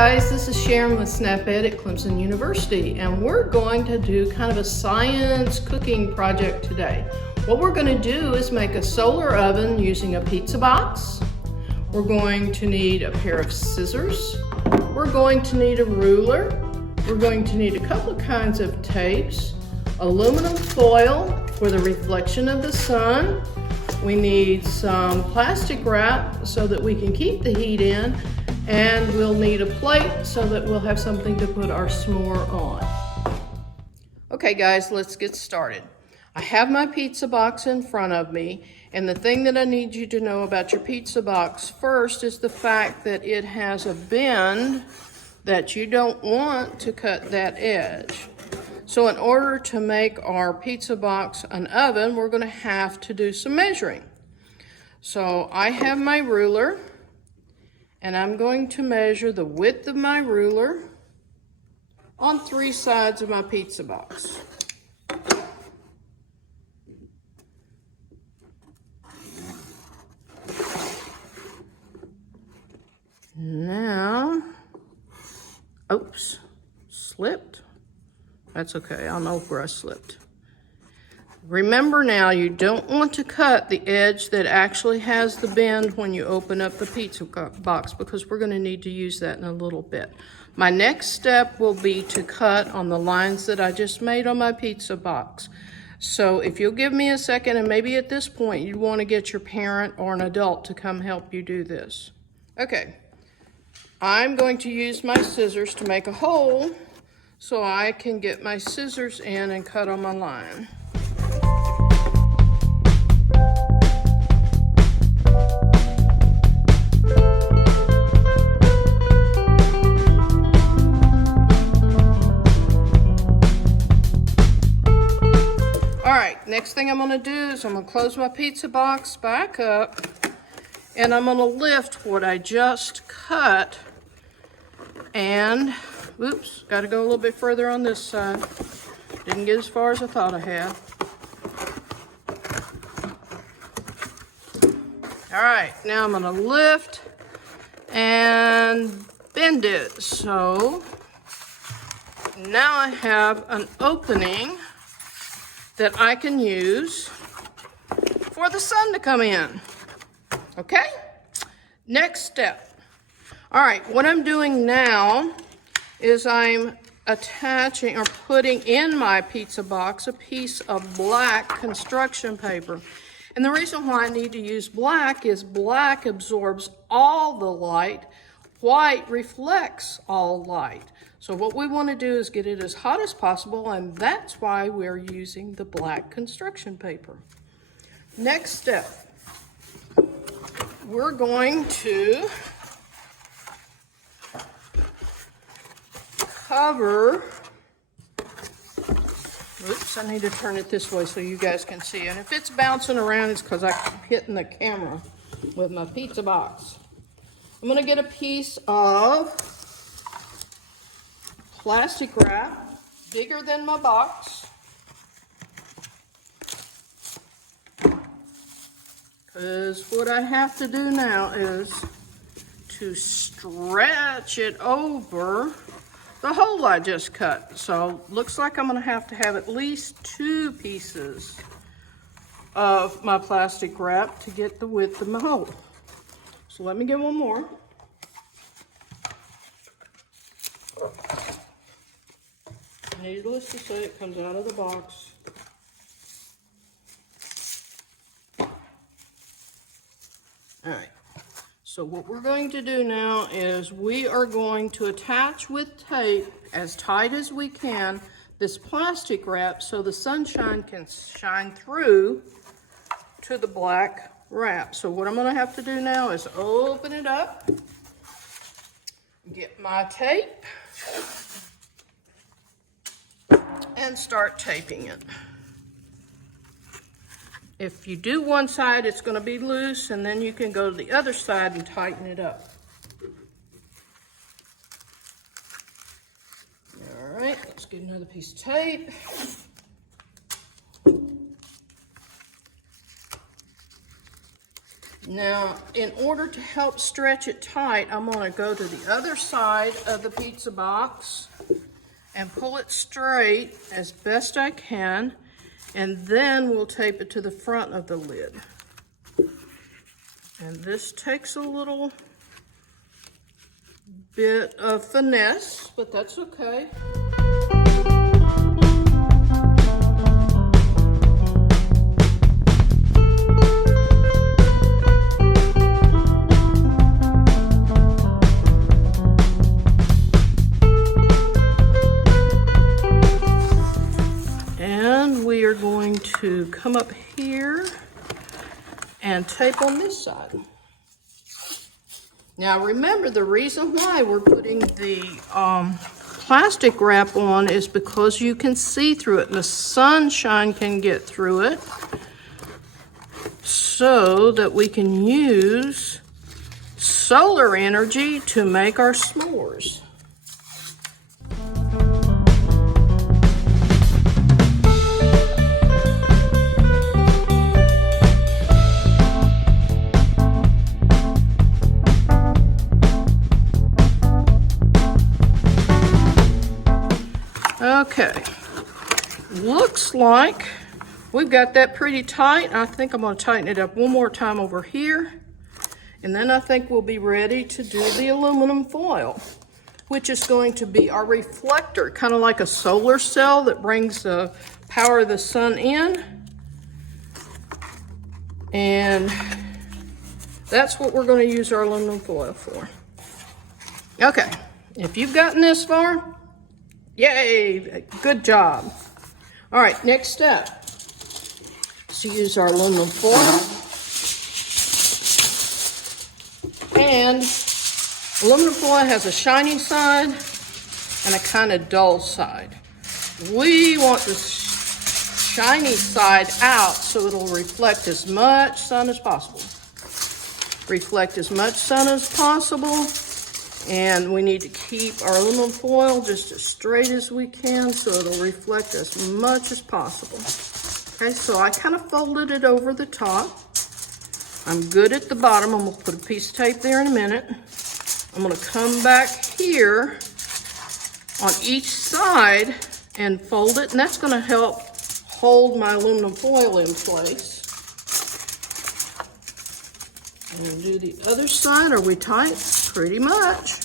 guys, this is Sharon with Snap Ed at Clemson University, and we're going to do kind of a science cooking project today. What we're going to do is make a solar oven using a pizza box. We're going to need a pair of scissors. We're going to need a ruler. We're going to need a couple of kinds of tapes, aluminum foil for the reflection of the sun. We need some plastic wrap so that we can keep the heat in, and we'll need a plate so that we'll have something to put our s'more on. Okay guys, let's get started. I have my pizza box in front of me, and the thing that I need you to know about your pizza box first is the fact that it has a bend that you don't want to cut that edge. So in order to make our pizza box an oven, we're going to have to do some measuring. So I have my ruler, and I'm going to measure the width of my ruler on 3 sides of my pizza box. Now, oops, slipped. That's okay, I'll know where I slipped. Remember now, you don't want to cut the edge that actually has the bend when you open up the pizza box, because we're going to need to use that in a little bit. My next step will be to cut on the lines that I just made on my pizza box. So if you'll give me a second, and maybe at this point you want to get your parent or an adult to come help you do this. Okay, I'm going to use my scissors to make a hole so I can get my scissors in and cut on my line. Next thing I'm going to do is I'm going to close my pizza box back up, and I'm going to lift what I just cut, and oops, got to go a little bit further on this side. Didn't get as far as I thought I had. All right, now I'm going to lift and bend it. So now I have an opening that I can use for the sun to come in. Okay? Next step. All right, what I'm doing now is I'm attaching or putting in my pizza box a piece of black construction paper. And the reason why I need to use black is black absorbs all the light, white reflects all light. So what we want to do is get it as hot as possible, and that's why we're using the black construction paper. Next step, we're going to cover, oops, I need to turn it this way so you guys can see. And if it's bouncing around, it's because I'm hitting the camera with my pizza box. I'm going to get a piece of plastic wrap, bigger than my box, because what I have to do now is to stretch it over the hole I just cut. So looks like I'm going to have at least 2 pieces of my plastic wrap to get the width of my hole. So let me get one more. Needless to say, it comes out of the box. All right, so what we're going to do now is we are going to attach with tape as tight as we can this plastic wrap so the sunshine can shine through to the black wrap. So what I'm going to have to do now is open it up, get my tape, and start taping it. If you do one side, it's going to be loose, and then you can go to the other side and tighten it up. All right, let's get another piece of tape. Now, in order to help stretch it tight, I'm going to go to the other side of the pizza box and pull it straight as best I can, and then we'll tape it to the front of the lid. And this takes a little bit of finesse, but that's okay. And we are going to come up here and tape on this side. Now remember, the reason why we're putting the plastic wrap on is because you can see through it and the sunshine can get through it, so that we can use solar energy to make our s'mores. Okay, looks like we've got that pretty tight. I think I'm going to tighten it up one more time over here, and then I think we'll be ready to do the aluminum foil, which is going to be our reflector, kind of like a solar cell that brings the power of the sun in. And that's what we're going to use our aluminum foil for. Okay, if you've gotten this far, yay, good job. All right, next step is to use our aluminum foil. And aluminum foil has a shiny side and a kind of dull side. We want the shiny side out so it'll reflect as much sun as possible. Reflect as much sun as possible. And we need to keep our aluminum foil just as straight as we can so it'll reflect as much as possible. Okay, so I kind of folded it over the top. I'm good at the bottom. I'm going to put a piece of tape there in a minute. I'm going to come back here on each side and fold it, and that's going to help hold my aluminum foil in place. And do the other side. Are we tight? Pretty much.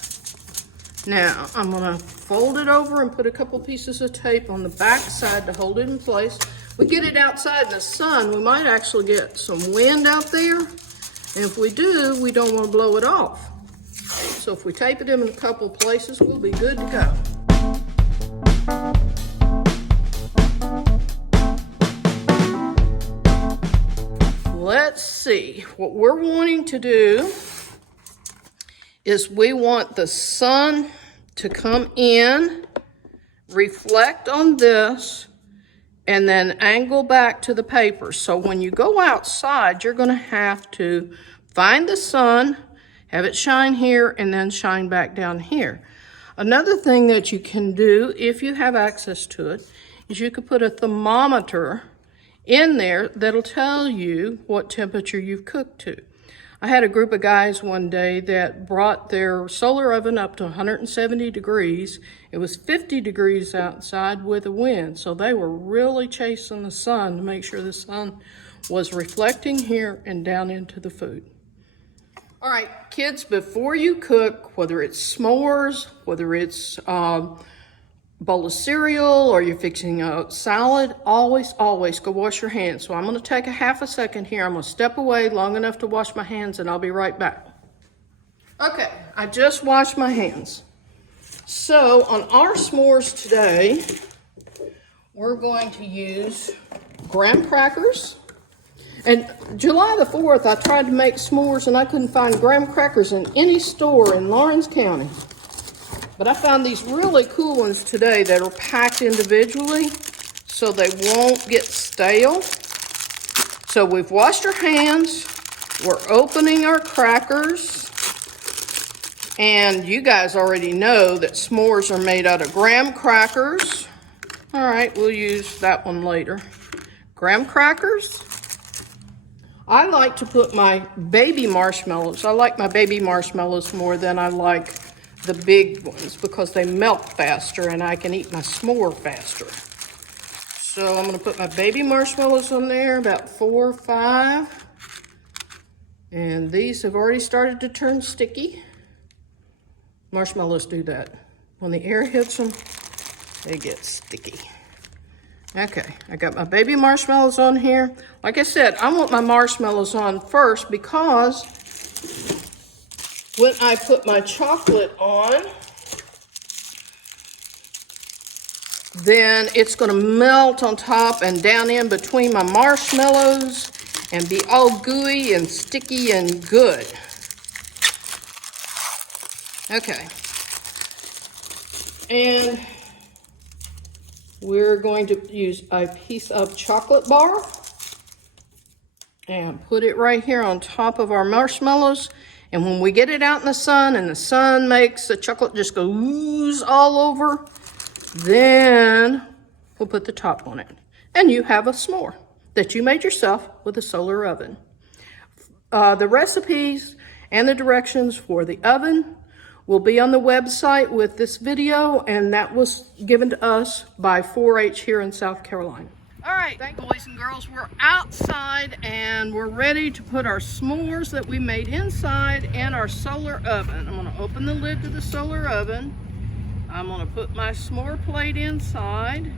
Now, I'm going to fold it over and put a couple pieces of tape on the back side to hold it in place. We get it outside in the sun, we might actually get some wind out there. And if we do, we don't want to blow it off. So if we tape it in a couple places, we'll be good to go. Let's see, what we're wanting to do is we want the sun to come in, reflect on this, and then angle back to the paper. So when you go outside, you're going to have to find the sun, have it shine here, and then shine back down here. Another thing that you can do, if you have access to it, is you could put a thermometer in there that'll tell you what temperature you've cooked to. I had a group of guys one day that brought their solar oven up to 170 degrees. It was 50 degrees outside with a wind, so they were really chasing the sun to make sure the sun was reflecting here and down into the food. All right, kids, before you cook, whether it's s'mores, whether it's bowl of cereal or you're fixing a salad, always go wash your hands. So I'm going to take a half a second here. I'm going to step away long enough to wash my hands, and I'll be right back. Okay, I just washed my hands. So on our s'mores today, we're going to use graham crackers. And July the 4th, I tried to make s'mores and I couldn't find graham crackers in any store in Lawrence County. But I found these really cool ones today that are packed individually so they won't get stale. So we've washed our hands. We're opening our crackers. And you guys already know that s'mores are made out of graham crackers. All right, we'll use that one later. Graham crackers, I like to put my baby marshmallows. I like my baby marshmallows more than I like the big ones because they melt faster and I can eat my s'more faster. So I'm gonna put my baby marshmallows on there, about 4 or 5. And these have already started to turn sticky. Marshmallows do that. When the air hits them, they get sticky. Okay, I got my baby marshmallows on here. Like I said, I want my marshmallows on first because when I put my chocolate on, then it's gonna melt on top and down in between my marshmallows and be all gooey and sticky and good. Okay. And we're going to use a piece of chocolate bar and put it right here on top of our marshmallows. And when we get it out in the sun and the sun makes the chocolate just go ooze all over, then we'll put the top on it. And you have a s'more that you made yourself with a solar oven. The recipes and the directions for the oven will be on the website with this video, and that was given to us by 4-H here in South Carolina. All right, boys and girls, we're outside and we're ready to put our s'mores that we made inside in our solar oven. I'm gonna open the lid to the solar oven. I'm gonna put my s'more plate inside,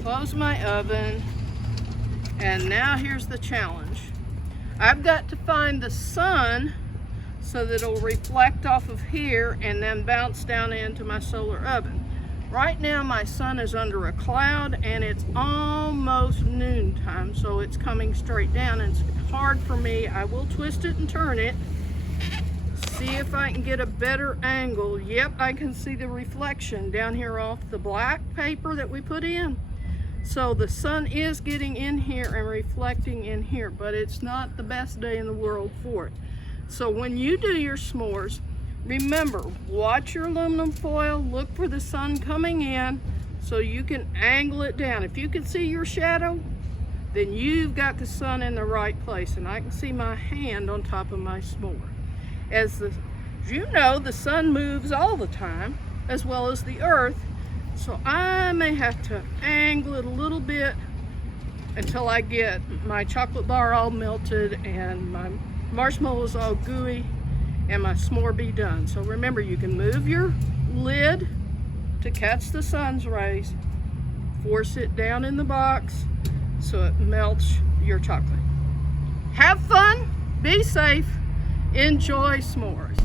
close my oven, and now here's the challenge. I've got to find the sun so that it'll reflect off of here and then bounce down into my solar oven. Right now my sun is under a cloud and it's almost noontime, so it's coming straight down and it's hard for me. I will twist it and turn it, see if I can get a better angle. Yep, I can see the reflection down here off the black paper that we put in. So the sun is getting in here and reflecting in here, but it's not the best day in the world for it. So when you do your s'mores, remember, watch your aluminum foil, look for the sun coming in so you can angle it down. If you can see your shadow, then you've got the sun in the right place, and I can see my hand on top of my s'more. As you know, the sun moves all the time, as well as the earth, so I may have to angle it a little bit until I get my chocolate bar all melted and my marshmallows all gooey and my s'more be done. So remember, you can move your lid to catch the sun's rays, force it down in the box so it melts your chocolate. Have fun, be safe, enjoy s'mores.